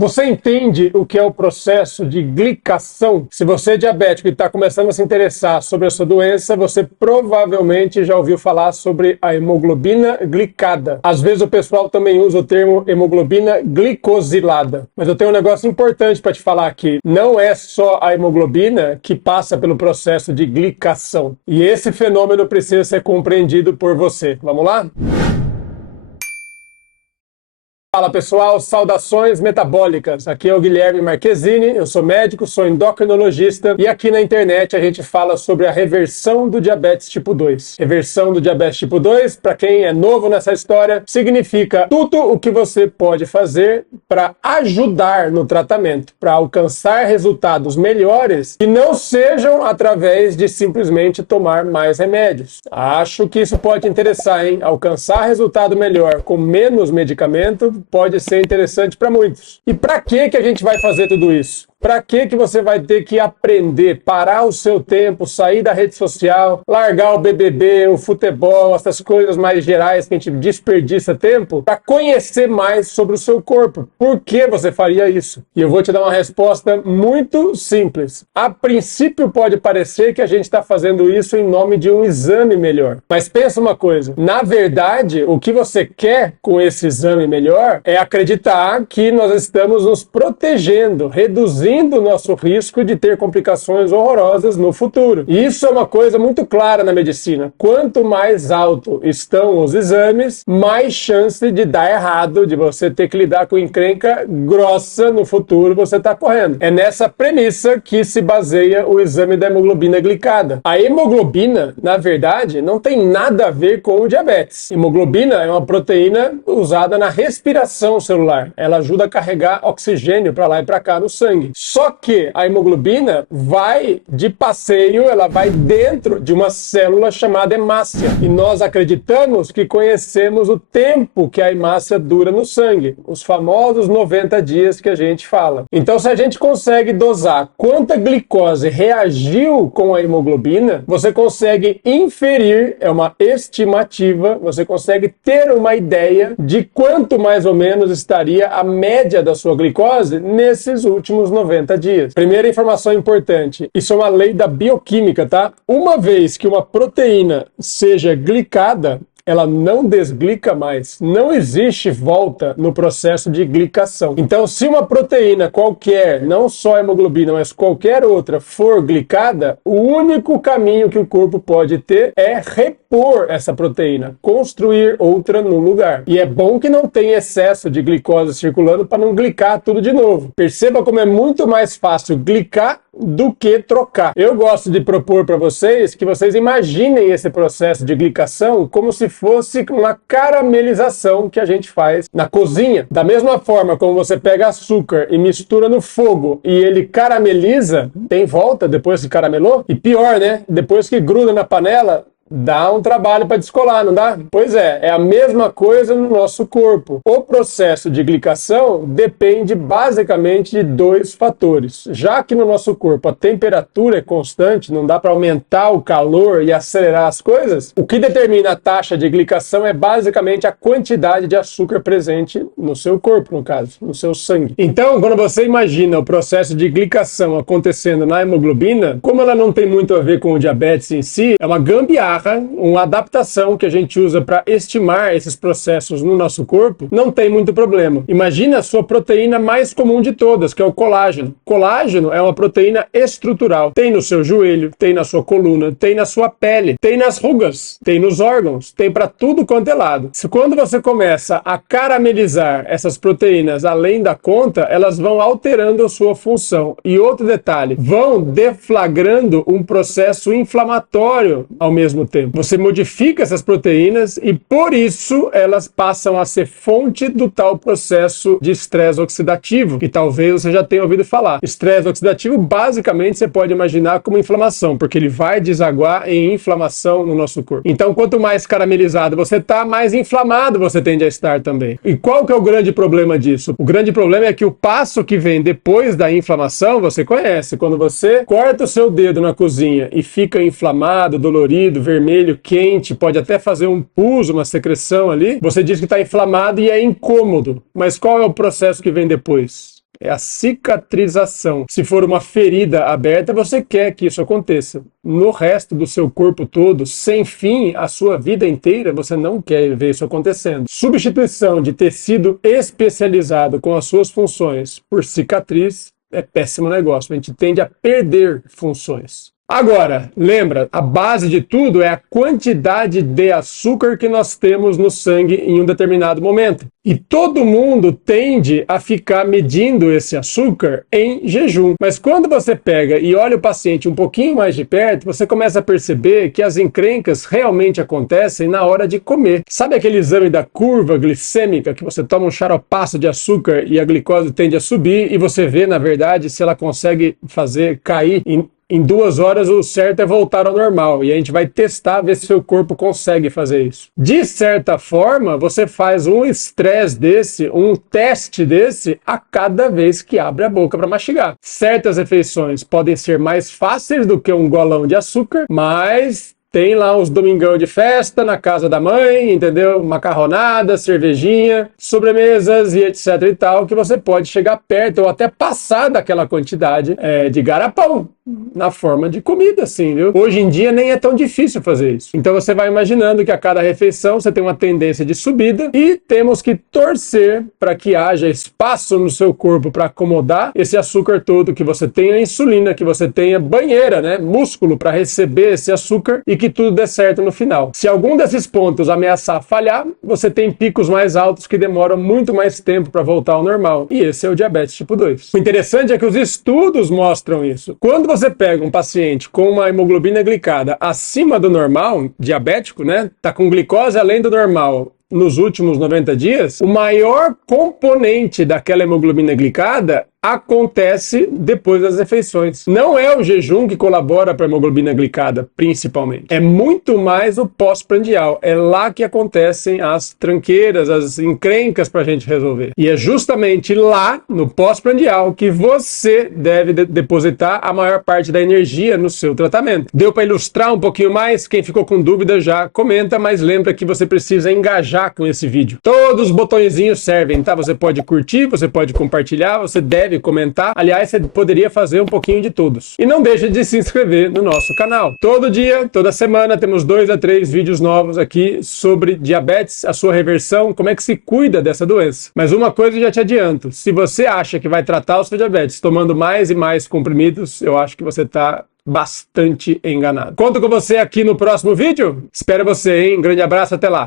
Você entende o que é o processo de glicação? Se você é diabético e está começando a se interessar sobre a sua doença, você provavelmente já ouviu falar sobre a hemoglobina glicada. Às vezes o pessoal também usa o termo hemoglobina glicosilada. Mas eu tenho um negócio importante para te falar aqui. Não é só a hemoglobina que passa pelo processo de glicação. E esse fenômeno precisa ser compreendido por você. Vamos lá? Fala pessoal, saudações metabólicas. Aqui é o Guilherme Marquezini, eu sou médico, sou endocrinologista e aqui na internet a gente fala sobre a reversão do diabetes tipo 2. Reversão do diabetes tipo 2, para quem é novo nessa história, significa tudo o que você pode fazer para ajudar no tratamento, para alcançar resultados melhores que não sejam através de simplesmente tomar mais remédios. Acho que isso pode interessar, hein? Alcançar resultado melhor com menos medicamento pode ser interessante para muitos. E para que a gente vai fazer tudo isso? Para que você vai ter que aprender, parar o seu tempo, sair da rede social, largar o BBB, o futebol, essas coisas mais gerais que a gente desperdiça tempo, para conhecer mais sobre o seu corpo? Por que você faria isso? E eu vou te dar uma resposta muito simples. A princípio pode parecer que a gente está fazendo isso em nome de um exame melhor. Mas pensa uma coisa, na verdade, o que você quer com esse exame melhor é acreditar que nós estamos nos protegendo, reduzindo o nosso risco de ter complicações horrorosas no futuro. E isso é uma coisa muito clara na medicina. Quanto mais alto estão os exames, mais chance de dar errado, de você ter que lidar com encrenca grossa no futuro você está correndo. É nessa premissa que se baseia o exame da hemoglobina glicada. A hemoglobina, na verdade, não tem nada a ver com o diabetes. Hemoglobina é uma proteína usada na respiração celular. Ela ajuda a carregar oxigênio para lá e para cá no sangue. Só que a hemoglobina vai de passeio, ela vai dentro de uma célula chamada hemácia. E nós acreditamos que conhecemos o tempo que a hemácia dura no sangue, os famosos 90 dias que a gente fala. Então, se a gente consegue dosar quanta glicose reagiu com a hemoglobina, você consegue inferir, é uma estimativa, você consegue ter uma ideia de quanto mais ou menos estaria a média da sua glicose nesses últimos 90 dias. Primeira informação importante, isso é uma lei da bioquímica, tá? Uma vez que uma proteína seja glicada, ela não desglica mais. Não existe volta no processo de glicação. Então, se uma proteína qualquer, não só a hemoglobina, mas qualquer outra, for glicada, o único caminho que o corpo pode ter é repor essa proteína, construir outra no lugar. E é bom que não tenha excesso de glicose circulando para não glicar tudo de novo. Perceba como é muito mais fácil glicar do que trocar. Eu gosto de propor para vocês que vocês imaginem esse processo de glicação como se fosse uma caramelização que a gente faz na cozinha. Da mesma forma como você pega açúcar e mistura no fogo e ele carameliza, tem volta depois que caramelou? E pior, né? Depois que gruda na panela, dá um trabalho para descolar, não dá? Pois é a mesma coisa no nosso corpo. O processo de glicação depende basicamente de dois fatores. Já que no nosso corpo a temperatura é constante, não dá para aumentar o calor e acelerar as coisas, o que determina a taxa de glicação é basicamente a quantidade de açúcar presente no seu corpo, no caso, no seu sangue. Então, quando você imagina o processo de glicação acontecendo na hemoglobina, como ela não tem muito a ver com o diabetes em si, é uma gambiarra, uma adaptação que a gente usa para estimar esses processos no nosso corpo, não tem muito problema. Imagina a sua proteína mais comum de todas, que é o colágeno. Colágeno é uma proteína estrutural. Tem no seu joelho, tem na sua coluna, tem na sua pele, tem nas rugas, tem nos órgãos, tem para tudo quanto é lado. Quando você começa a caramelizar essas proteínas além da conta, elas vão alterando a sua função. E outro detalhe, vão deflagrando um processo inflamatório ao mesmo tempo. Você modifica essas proteínas e por isso elas passam a ser fonte do tal processo de estresse oxidativo, que talvez você já tenha ouvido falar. Estresse oxidativo basicamente você pode imaginar como inflamação, porque ele vai desaguar em inflamação no nosso corpo. Então, quanto mais caramelizado você está, mais inflamado você tende a estar também. E qual que é o grande problema disso? O grande problema é que o passo que vem depois da inflamação, você conhece. Quando você corta o seu dedo na cozinha e fica inflamado, dolorido, vermelho, quente, pode até fazer um pus, uma secreção ali, você diz que está inflamado e é incômodo. Mas qual é o processo que vem depois? É a cicatrização. Se for uma ferida aberta, você quer que isso aconteça. No resto do seu corpo todo, sem fim, a sua vida inteira, você não quer ver isso acontecendo. Substituição de tecido especializado com as suas funções por cicatriz é péssimo negócio. A gente tende a perder funções. Agora, lembra, a base de tudo é a quantidade de açúcar que nós temos no sangue em um determinado momento. E todo mundo tende a ficar medindo esse açúcar em jejum. Mas quando você pega e olha o paciente um pouquinho mais de perto, você começa a perceber que as encrencas realmente acontecem na hora de comer. Sabe aquele exame da curva glicêmica, que você toma um xaropaço de açúcar e a glicose tende a subir e você vê, na verdade, se ela consegue fazer cair em 2 horas, o certo é voltar ao normal. E a gente vai testar, ver se seu corpo consegue fazer isso. De certa forma, você faz um estresse desse, um teste desse, a cada vez que abre a boca para mastigar. Certas refeições podem ser mais fáceis do que um golão de açúcar, mas tem lá uns domingão de festa na casa da mãe, entendeu? Macarronada, cervejinha, sobremesas e etc e tal, que você pode chegar perto ou até passar daquela quantidade de garapão na forma de comida, assim, viu? Hoje em dia nem é tão difícil fazer isso. Então você vai imaginando que a cada refeição você tem uma tendência de subida e temos que torcer para que haja espaço no seu corpo para acomodar esse açúcar todo, que você tenha insulina, que você tenha banheira, né? Músculo para receber esse açúcar e que tudo dê certo no final. Se algum desses pontos ameaçar falhar, você tem picos mais altos que demoram muito mais tempo para voltar ao normal. E esse é o diabetes tipo 2. O interessante é que os estudos mostram isso. Quando você pega um paciente com uma hemoglobina glicada acima do normal, diabético, né? Tá com glicose além do normal nos últimos 90 dias, o maior componente daquela hemoglobina glicada acontece depois das refeições. Não é o jejum que colabora para a hemoglobina glicada, principalmente. É muito mais o pós-prandial. É lá que acontecem as tranqueiras, as encrencas para a gente resolver. E é justamente lá, no pós-prandial, que você deve depositar a maior parte da energia no seu tratamento. Deu para ilustrar um pouquinho mais? Quem ficou com dúvida já comenta, mas lembra que você precisa engajar com esse vídeo. Todos os botõezinhos servem, tá? Você pode curtir, você pode compartilhar, você deve comentar. Aliás, você poderia fazer um pouquinho de todos. E não deixe de se inscrever no nosso canal. Todo dia, toda semana, temos 2 a 3 vídeos novos aqui sobre diabetes, a sua reversão, como é que se cuida dessa doença. Mas uma coisa eu já te adianto, se você acha que vai tratar o seu diabetes tomando mais e mais comprimidos, eu acho que você está bastante enganado. Conto com você aqui no próximo vídeo. Espero você, hein? Um grande abraço, até lá.